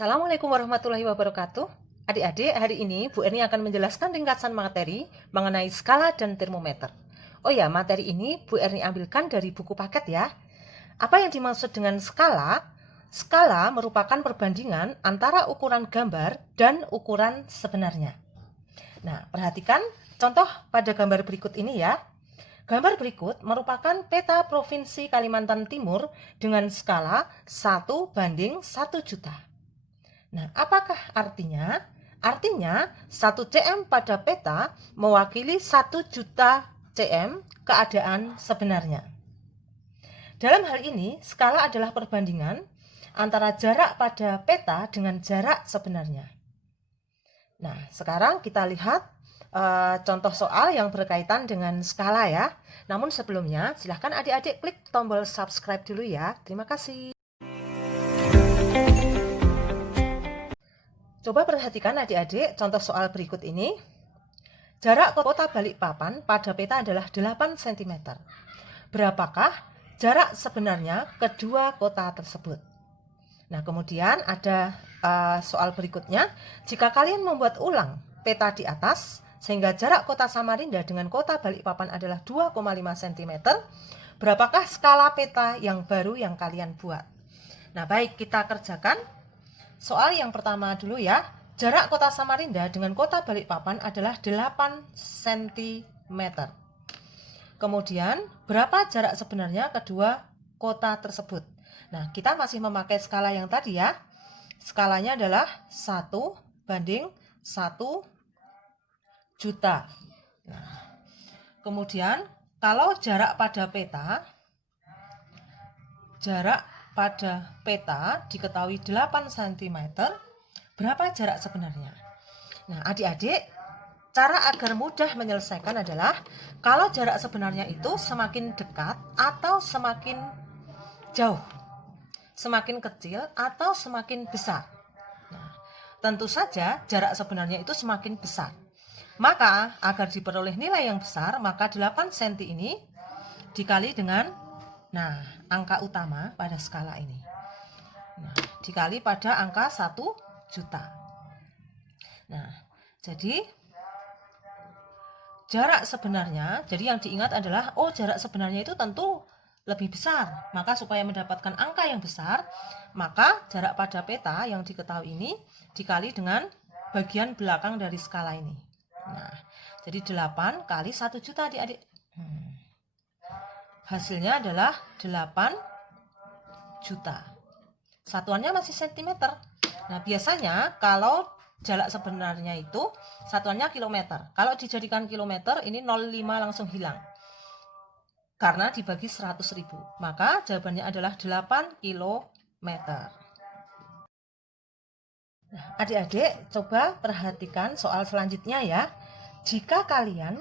Assalamualaikum warahmatullahi wabarakatuh. Adik-adik, hari ini Bu Erni akan menjelaskan ringkasan materi mengenai skala dan termometer. Oh ya, materi ini Bu Erni ambilkan dari buku paket ya. Apa yang dimaksud dengan skala? Skala merupakan perbandingan antara ukuran gambar dan ukuran sebenarnya. Nah, perhatikan contoh pada gambar berikut ini ya. Gambar berikut merupakan peta Provinsi Kalimantan Timur dengan skala 1:1 juta. Nah, apakah artinya? Artinya, 1 cm pada peta mewakili 1 juta cm keadaan sebenarnya. Dalam hal ini, skala adalah perbandingan antara jarak pada peta dengan jarak sebenarnya. Nah, sekarang kita lihat contoh soal yang berkaitan dengan skala ya. Namun sebelumnya, silahkan adik-adik klik tombol subscribe dulu ya. Terima kasih. Coba perhatikan adik-adik contoh soal berikut ini. Jarak kota Balikpapan pada peta adalah 8 cm. Berapakah jarak sebenarnya kedua kota tersebut? Nah, kemudian ada soal berikutnya. Jika kalian membuat ulang peta di atas, sehingga jarak kota Samarinda dengan kota Balikpapan adalah 2,5 cm, berapakah skala peta yang baru yang kalian buat? Nah, baik, kita kerjakan. Soal yang pertama dulu ya. Jarak kota Samarinda dengan kota Balikpapan adalah 8 cm. Kemudian, berapa jarak sebenarnya kedua kota tersebut? Nah, kita masih memakai skala yang tadi ya. Skalanya adalah 1:1 juta. Nah, kemudian, kalau jarak pada peta diketahui 8 cm, berapa jarak sebenarnya? Nah, adik-adik, cara agar mudah menyelesaikan adalah kalau jarak sebenarnya itu semakin dekat atau semakin jauh, semakin kecil atau semakin besar. Nah, tentu saja jarak sebenarnya itu semakin besar. Maka agar diperoleh nilai yang besar, maka 8 cm ini dikali dengan angka utama pada skala ini. Nah, dikali pada angka 1 juta. Nah, jadi jarak sebenarnya, jadi yang diingat adalah, jarak sebenarnya itu tentu lebih besar. Maka supaya mendapatkan angka yang besar, maka jarak pada peta yang diketahui ini dikali dengan bagian belakang dari skala ini. Nah, jadi 8 kali 1 juta adik-adik. Hasilnya adalah 8 juta. Satuannya masih cm. Nah, biasanya kalau jarak sebenarnya itu satuannya kilometer. Kalau dijadikan kilometer, ini 0,5 langsung hilang. Karena dibagi 100.000. Maka jawabannya adalah 8 kilometer. Nah, adik-adik, coba perhatikan soal selanjutnya ya. Jika kalian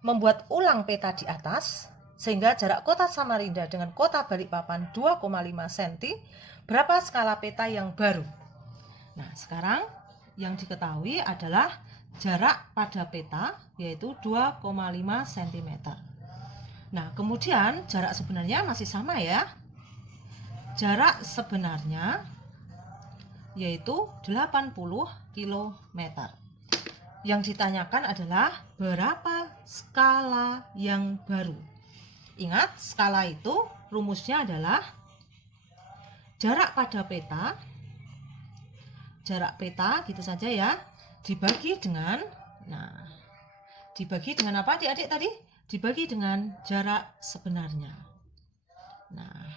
membuat ulang peta di atas, sehingga jarak kota Samarinda dengan kota Balikpapan 2,5 cm, berapa skala peta yang baru? Nah, sekarang yang diketahui adalah jarak pada peta yaitu 2,5 cm. Nah, kemudian jarak sebenarnya masih sama ya. Jarak sebenarnya yaitu 80 km. Yang ditanyakan adalah berapa skala yang baru? Ingat, skala itu rumusnya adalah jarak pada peta, jarak peta gitu saja ya, dibagi dengan, dibagi dengan apa adik-adik tadi? Dibagi dengan jarak sebenarnya. Nah,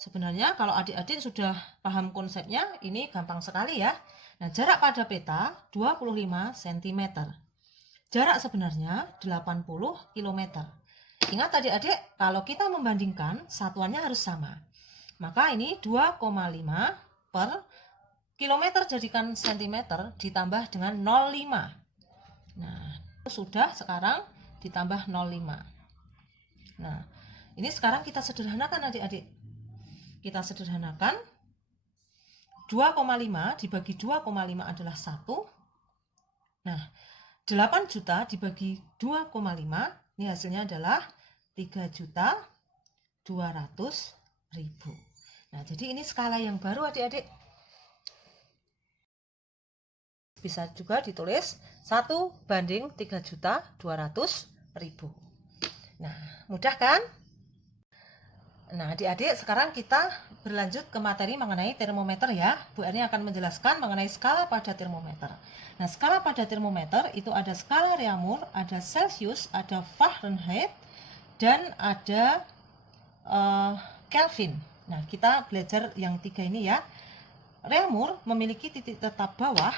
sebenarnya kalau adik-adik sudah paham konsepnya, ini gampang sekali ya. Nah, jarak pada peta 25 cm. Jarak sebenarnya 80 km. Ingat adik-adik, kalau kita membandingkan, satuannya harus sama. Maka ini 2,5 per kilometer jadikan cm ditambah dengan 0,5. Nah, sudah sekarang ditambah 0,5. Nah, ini sekarang kita sederhanakan adik-adik. Kita sederhanakan. 2,5 dibagi 2,5 adalah 1. Nah, 8 juta dibagi 2,5, ini hasilnya adalah 3.200.000. Nah, jadi ini skala yang baru adik-adik. bisa juga ditulis 1:3.200.000. Nah, mudah kan? Nah, adik-adik, sekarang kita berlanjut ke materi mengenai termometer ya. Bu Erni akan menjelaskan mengenai skala pada termometer. Nah, skala pada termometer itu ada skala Reaumur, ada Celsius, ada Fahrenheit, dan ada Kelvin. Nah, kita belajar yang tiga ini ya. Reaumur memiliki titik tetap bawah,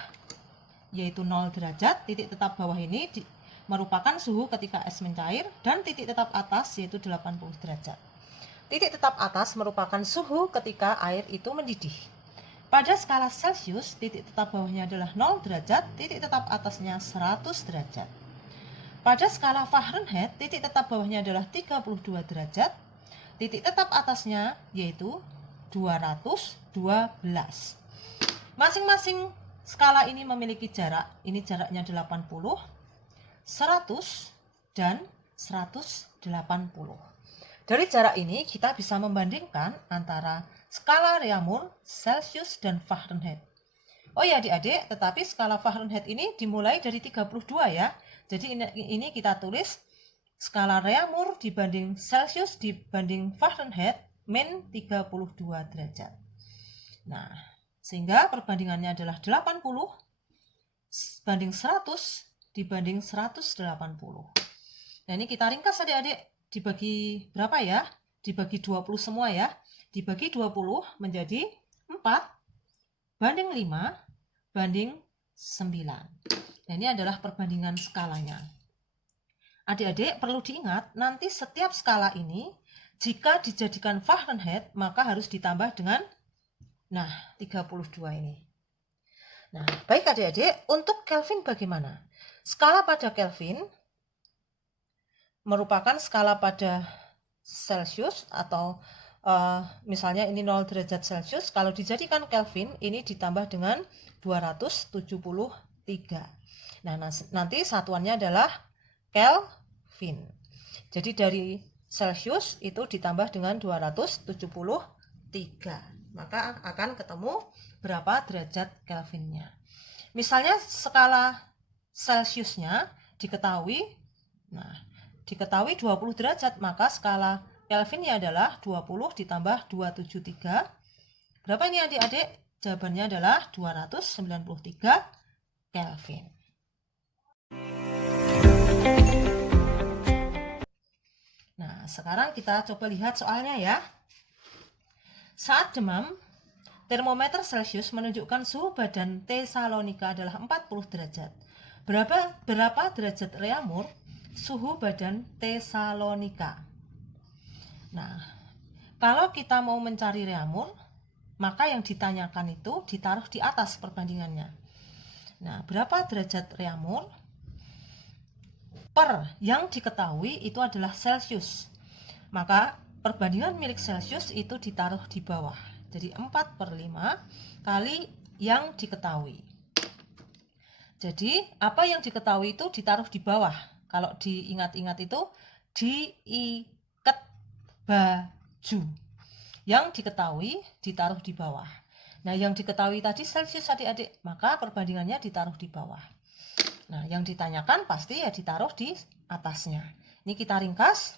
yaitu 0 derajat. Titik tetap bawah ini merupakan suhu ketika es mencair, dan titik tetap atas yaitu 80 derajat. Titik tetap atas merupakan suhu ketika air itu mendidih. Pada skala Celsius, titik tetap bawahnya adalah 0 derajat, titik tetap atasnya 100 derajat. Pada skala Fahrenheit, titik tetap bawahnya adalah 32 derajat, titik tetap atasnya yaitu 212. Masing-masing skala ini memiliki jarak, ini jaraknya 80, 100, dan 180. Dari jarak ini kita bisa membandingkan antara skala Reaumur, Celsius, dan Fahrenheit. Oh ya adik-adik, tetapi skala Fahrenheit ini dimulai dari 32 ya. Jadi ini kita tulis skala Reaumur dibanding Celsius dibanding Fahrenheit min 32 derajat. Nah, sehingga perbandingannya adalah 80 banding 100 dibanding 180. Nah, ini kita ringkas adik-adik. Dibagi berapa ya? Dibagi 20 semua ya. Dibagi 20 menjadi 4 banding 5 banding 9. Nah, ini adalah perbandingan skalanya. Adik-adik perlu diingat, nanti setiap skala ini jika dijadikan Fahrenheit maka harus ditambah dengan 32 ini. Nah, baik adik-adik, untuk Kelvin bagaimana? Skala pada Kelvin merupakan skala pada Celsius atau misalnya ini 0 derajat Celsius, kalau dijadikan Kelvin ini ditambah dengan 273. Nah, nanti satuannya adalah Kelvin. Jadi dari Celsius itu ditambah dengan 273. Maka akan ketemu berapa derajat Kelvinnya. Misalnya skala Celsiusnya diketahui 20 derajat, maka skala Kelvinnya adalah 20 ditambah 273. Berapa ini adik-adik? Jawabannya adalah 293 Kelvin. Nah, sekarang kita coba lihat soalnya ya. Saat demam, termometer Celsius menunjukkan suhu badan Tesalonika adalah 40 derajat. Berapa derajat Reaumur? Suhu badan Tesalonika. Nah, kalau kita mau mencari Reaumur, maka yang ditanyakan itu ditaruh di atas perbandingannya. Nah, berapa derajat Reaumur? Per yang diketahui itu adalah Celsius. Maka perbandingan milik Celsius itu ditaruh di bawah. Jadi 4/5 kali yang diketahui. Jadi apa yang diketahui itu ditaruh di bawah. Kalau diingat-ingat itu diikat baju. Yang diketahui ditaruh di bawah. Nah, yang diketahui tadi Celsius adik-adik, maka perbandingannya ditaruh di bawah. Nah, yang ditanyakan pasti ya ditaruh di atasnya. Ini kita ringkas.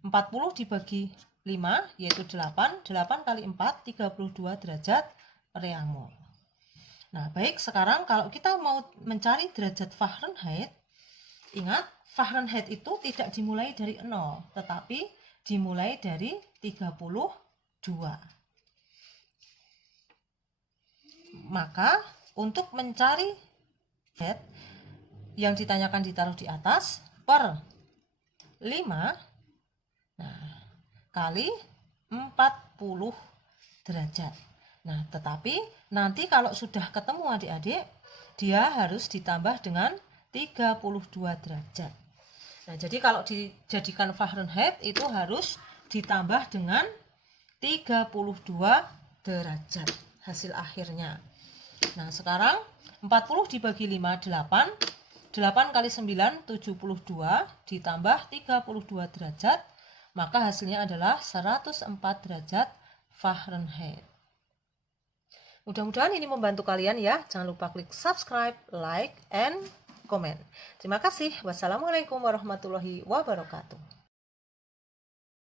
40 dibagi 5 yaitu 8. 8 kali 4 32 derajat Reaumur. Nah, baik, sekarang kalau kita mau mencari derajat Fahrenheit, ingat, Fahrenheit itu tidak dimulai dari 0, tetapi dimulai dari 32. Maka, untuk mencari Fahrenheit, yang ditanyakan ditaruh di atas, per 5, kali 40 derajat. Nah, tetapi nanti kalau sudah ketemu adik-adik, dia harus ditambah dengan 32 derajat. Nah, jadi kalau dijadikan Fahrenheit itu harus ditambah dengan 32 derajat hasil akhirnya. Nah, sekarang 40 dibagi 5 8. 8 kali 9 72 ditambah 32 derajat, maka hasilnya adalah 104 derajat Fahrenheit. Mudah-mudahan ini membantu kalian ya. Jangan lupa klik subscribe, like, and comment. Terima kasih. Wassalamualaikum warahmatullahi wabarakatuh.